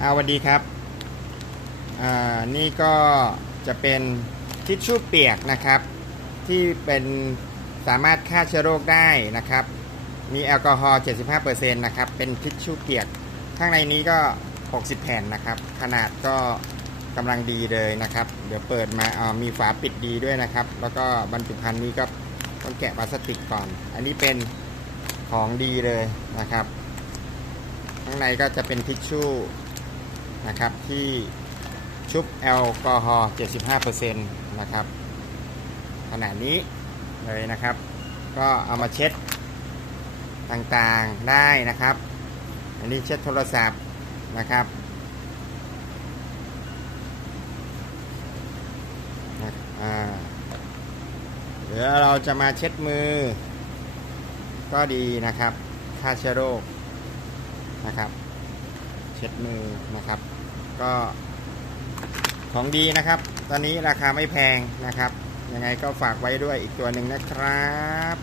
อาสวัสดีครับ อ่า นี่ก็จะเป็นทิชชู่เปียกนะครับ ที่เป็นสามารถฆ่าเชื้อโรคได้นะครับ มีแอลกอฮอล์ 75%นะครับ เป็นทิชชู่เปียก ข้างในนี้ก็ 60 แผ่นนะครับ ขนาดก็กำลังดีเลยนะครับ เดี๋ยวเปิดมาอ่ามีฝาปิดดีด้วยนะครับ แล้วก็บรรจุภัณฑ์นี้ก็ต้องแกะพลาสติกก่อน อันนี้เป็นของดีเลยนะครับ ข้างในก็จะเป็นทิชชู่ นะครับที่ชุบแอลกอฮอล์75%นะครับขนาดนี้เลยนะครับ ก็เอามาเช็ดต่างๆได้นะครับ อันนี้เช็ดโทรศัพท์นะครับนะอ่าเดี๋ยวเราจะมาเช็ดมือ ก็ดีนะครับฆ่าเชื้อโรคนะครับ เช็ดมือนะครับ ก็ของดีนะครับ ตอนนี้ราคาไม่แพงนะครับ ยังไงก็ฝากไว้ด้วยอีกตัวหนึ่งนะครับ